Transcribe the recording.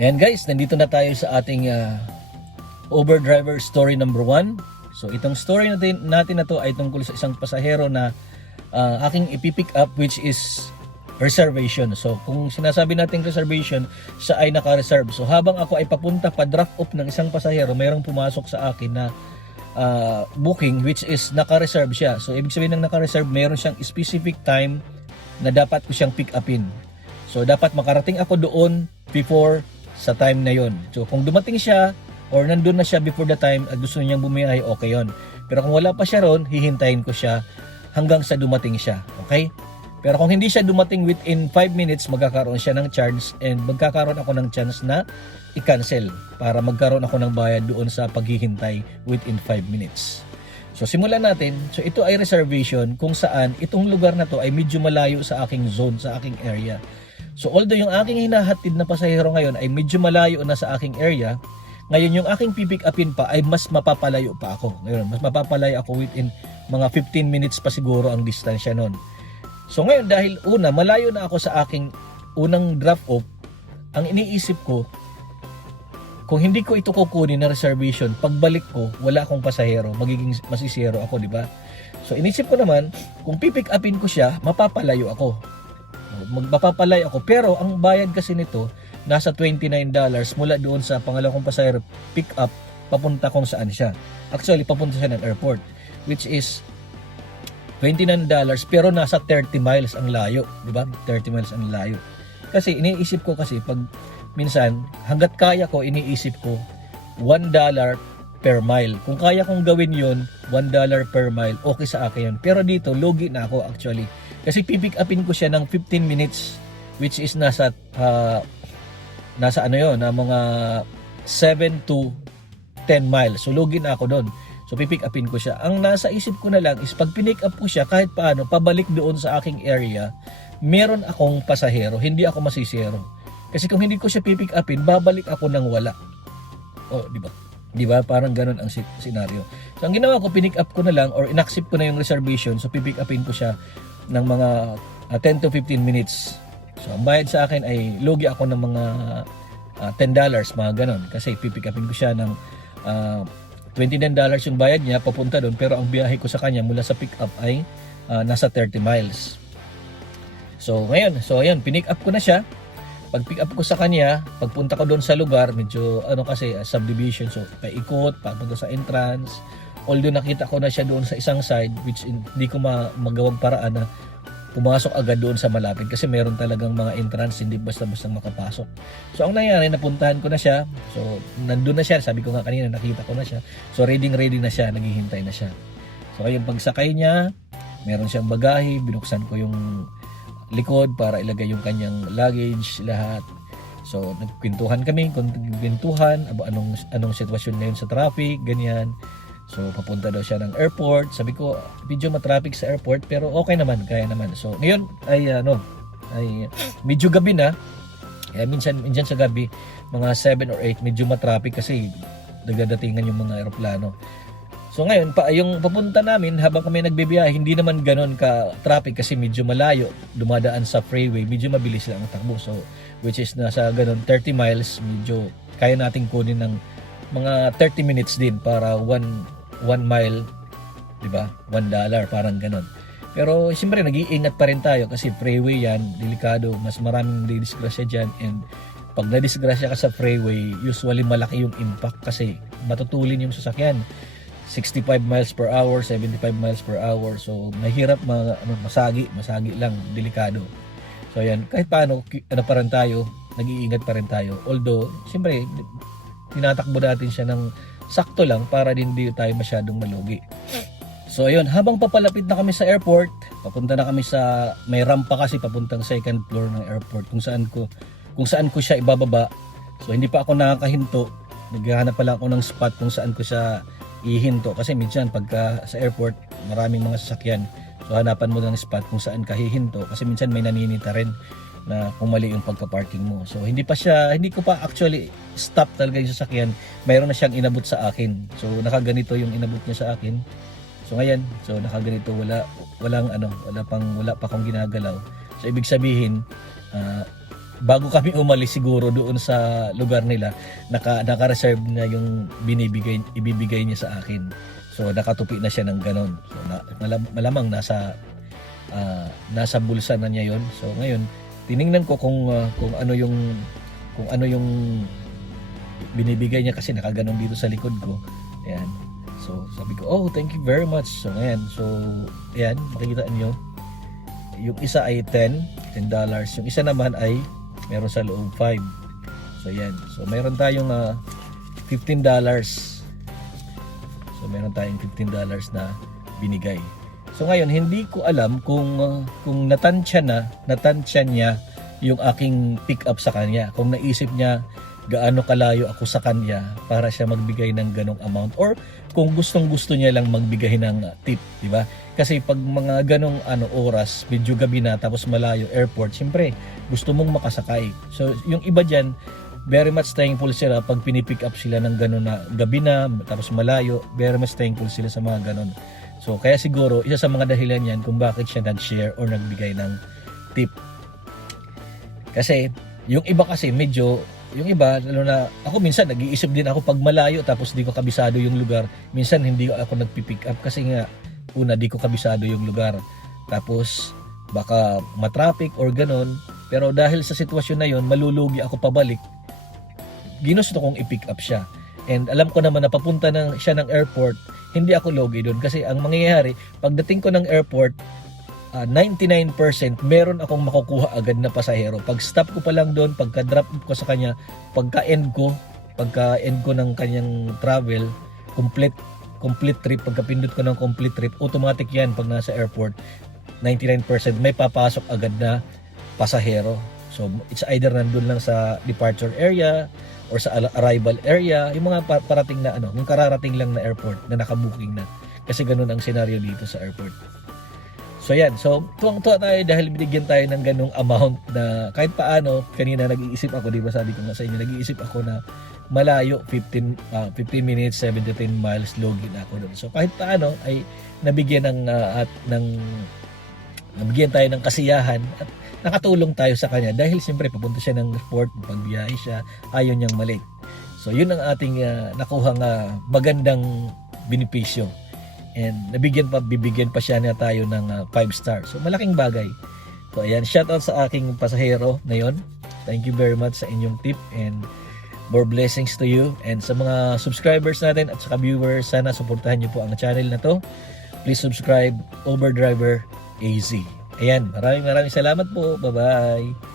Ayan guys, nandito na tayo sa ating Uber driver story number 1. So itong story natin na to ay tungkol sa isang pasahero na aking ipipick up, which is reservation. So kung sinasabi natin reservation, siya ay naka-reserve. So habang ako ay papunta pa drop off ng isang pasahero, mayroong pumasok sa akin na booking, which is naka-reserve siya. So ibig sabihin ng naka-reserve, mayroon siyang specific time na dapat ko siyang pick upin. So dapat makarating ako doon before sa time na yon. So kung dumating siya or nandun na siya before the time at gusto niyang bumiyahe, okay yon. Pero kung wala pa siya ron, hihintayin ko siya hanggang sa dumating siya. Okay? Pero kung hindi siya dumating within 5 minutes, magkakaroon siya ng chance and magkakaroon ako ng chance na i-cancel para magkaroon ako ng bayad doon sa paghihintay within 5 minutes. So simulan natin. So ito ay reservation kung saan itong lugar na to ay medyo malayo sa aking zone, sa aking area. So although yung aking hinahatid na pasahero ngayon ay medyo malayo na sa aking area, ngayon yung aking pipick upin pa ay mas mapapalayo pa ako. Ngayon, mas mapapalayo ako within mga 15 minutes pa siguro ang distansya nun. So ngayon dahil una, malayo na ako sa aking unang drop off, ang iniisip ko, kung hindi ko ito kukunin na reservation, pagbalik ko, wala akong pasahero, magiging masisero ako, di ba? So inisip ko naman, kung pipick upin ko siya, mapapalayo ako. Magpapalay ako, pero ang bayad kasi nito nasa $29 mula doon sa pangalawang pasahero pick up papunta kung saan siya. Actually papunta siya ng airport, which is $29 pero nasa 30 miles ang layo, di ba? 30 miles ang layo. Kasi iniisip ko kasi pag minsan hangga't kaya ko, iniisip ko $1 per mile. Kung kaya kong gawin yun, $1 per mile, okay sa akin yun. Pero dito, lugi na ako actually. Kasi pipick upin ko siya ng 15 minutes, which is nasa ano yun, na mga 7 to 10 miles. So lugi na ako doon. So pipick upin ko siya. Ang nasa isip ko na lang is pag pinick up ko siya, kahit paano, pabalik doon sa aking area, meron akong pasahero, hindi ako masisero. Kasi kung hindi ko siya pipick upin, babalik ako ng wala. Oh, di ba? Di ba? Parang ganun ang scenario. So ang ginawa ko, pinick up ko na lang or inaccept ko na yung reservation. So pipick upin ko siya ng mga 10 to 15 minutes. So ang bayad sa akin ay lugi ako ng mga $10, mga ganon. Kasi pipick upin ko siya ng $29 yung bayad niya papunta doon, pero ang biyahe ko sa kanya mula sa pick up ay nasa 30 miles. So ngayon, ayun, pinick up ko na siya. Pag pick up ko sa kanya, pagpunta ko doon sa lugar, medyo kasi subdivision, so paikot, papunta sa entrance. Although nakita ko na siya doon sa isang side, which hindi ko magawang paraan na pumasok agad doon sa malapit kasi meron talagang mga entrance, hindi basta-basta makapasok. So ang nangyari, napuntahan ko na siya. So nandun na siya, sabi ko nga kanina, nakita ko na siya. So ready na siya, naghihintay na siya. So ayun, pagsakay niya, meron siyang bagahe, binuksan ko yung likod para ilagay yung kanyang luggage, lahat. So nagkwentuhan kami, anong sitwasyon ngayon sa traffic, ganyan. So papunta daw siya ng airport. Sabi ko, medyo matraffic sa airport pero okay naman, kaya naman. So ngayon ay medyo gabi na. Kaya minsan sa gabi, mga 7 or 8, medyo matraffic kasi nagdadatingan yung mga eroplano. So ngayon, yung papunta namin habang kami nagbibiyahe, hindi naman ganoon ka traffic kasi medyo malayo, dumadaan sa freeway, medyo mabilis lang ang takbo. So which is nasa ganoon 30 miles, medyo kaya nating kunin ng mga 30 minutes din para 1 mile, di ba? $1, parang ganon. Pero siyempre nag-iingat pa rin tayo kasi freeway yan, delikado, mas maraming disgrasya diyan, and pag na-disgrasya ka sa freeway, usually malaki yung impact kasi matutulin yung sasakyan. 65 miles per hour, 75 miles per hour. So mahirap masagi lang, delikado. So ayan, kahit paano pa rin tayo, nag-iingat pa rin tayo. Although, siyempre tinatakbo natin siya ng sakto lang para din hindi tayo masyadong malugi. So ayun, habang papalapit na kami sa airport, papunta na kami sa may rampa kasi papuntang second floor ng airport kung saan ko siya ibababa. So hindi pa ako nakakahinto. Naghahanap pala ako ng spot kung saan ko siya ihinto kasi minsan pagka sa airport maraming mga sasakyan. So hanapan mo ng spot kung saan ka hihinto kasi minsan may naninita rin na kung mali yung pagka-parking mo. So hindi ko pa actually stop talaga yung sasakyan. Mayroon na siyang inabot sa akin. So nakaganito yung inabot niya sa akin. So ngayon, nakaganito, wala pa akong ginagalaw. So ibig sabihin, bago kami umalis siguro doon sa lugar nila, naka-reserve na yung ibibigay niya sa akin. So nakatupi na siya ng ganon. So malamang nasa bulsa na niya yon. So ngayon tiningnan ko kung ano yung binibigay niya kasi nakaganon dito sa likod ko. Ayan. So sabi ko, oh, thank you very much. So ayan. So ayan, makikita niyo. Yung isa ay $10. Yung isa naman ay meron sa loob 5. So ayan. So meron tayong $15. So meron tayong $15 na binigay. So ngayon hindi ko alam kung natansya niya yung aking pick up sa kanya. Kung naisip niya gaano kalayo ako sa kanya para siya magbigay ng ganong amount, or kung gustong-gusto niya lang magbigay ng tip, di ba? Kasi pag mga ganong oras, medyo gabi na tapos malayo airport, siyempre gusto mong makasakay. So yung iba diyan, very much thankful sila pag pinipick up sila ng ganon na gabi na tapos malayo, very much thankful sila sa mga ganon. So kaya siguro isa sa mga dahilan yan kung bakit siya nag-share or nagbigay ng tip. Kasi yung iba kasi medyo, yung iba, lalo na ako minsan nag-iisip din ako pag malayo tapos di ko kabisado yung lugar. Minsan hindi ako nagpipick up kasi nga una di ko kabisado yung lugar. Tapos baka matraffic or ganon. Pero dahil sa sitwasyon na yon, malulugi ako pabalik. Ginusto kong i-pick up siya. And alam ko naman na papunta siya ng airport, hindi ako logi doon kasi ang mangyayari pagdating ko ng airport, 99% meron akong makukuha agad na pasahero. Pag stop ko pa lang doon, pagka-drop ko sa kanya, pagka-end ko ng kanyang travel, complete trip, pagka-pindot ko ng complete trip, automatic yan pag nasa airport, 99% may papasok agad na pasahero. So it's either nandun lang sa departure area or sa arrival area, yung mga parating na yung kararating lang na airport na nakabooking na. Kasi ganun ang scenario dito sa airport. So yan, so tuwang-tuwa tayo dahil binigyan tayo ng ganung amount na kahit paano, kanina nag-iisip ako, di ba sabi ko nga sa inyo, nag-iisip ako na malayo, 15 minutes, 7 to 10 miles, login ako doon. So kahit paano ay nabigyan nabigyan tayo ng kasiyahan at nakatulong tayo sa kanya dahil siyempre papunta siya ng airport, pagbiyahe siya, ayaw niyang malate. So yun ang ating nakuhang magandang benepisyo. And bibigyan pa siya na tayo ng 5 stars. So malaking bagay. So ayan, shout out sa aking pasahero na yon. Thank you very much sa inyong tip and more blessings to you. And sa mga subscribers natin at sa viewers, sana suportahan niyo po ang channel na to. Please subscribe, Uber Driver AZ. Ayan, maraming salamat po. Bye-bye.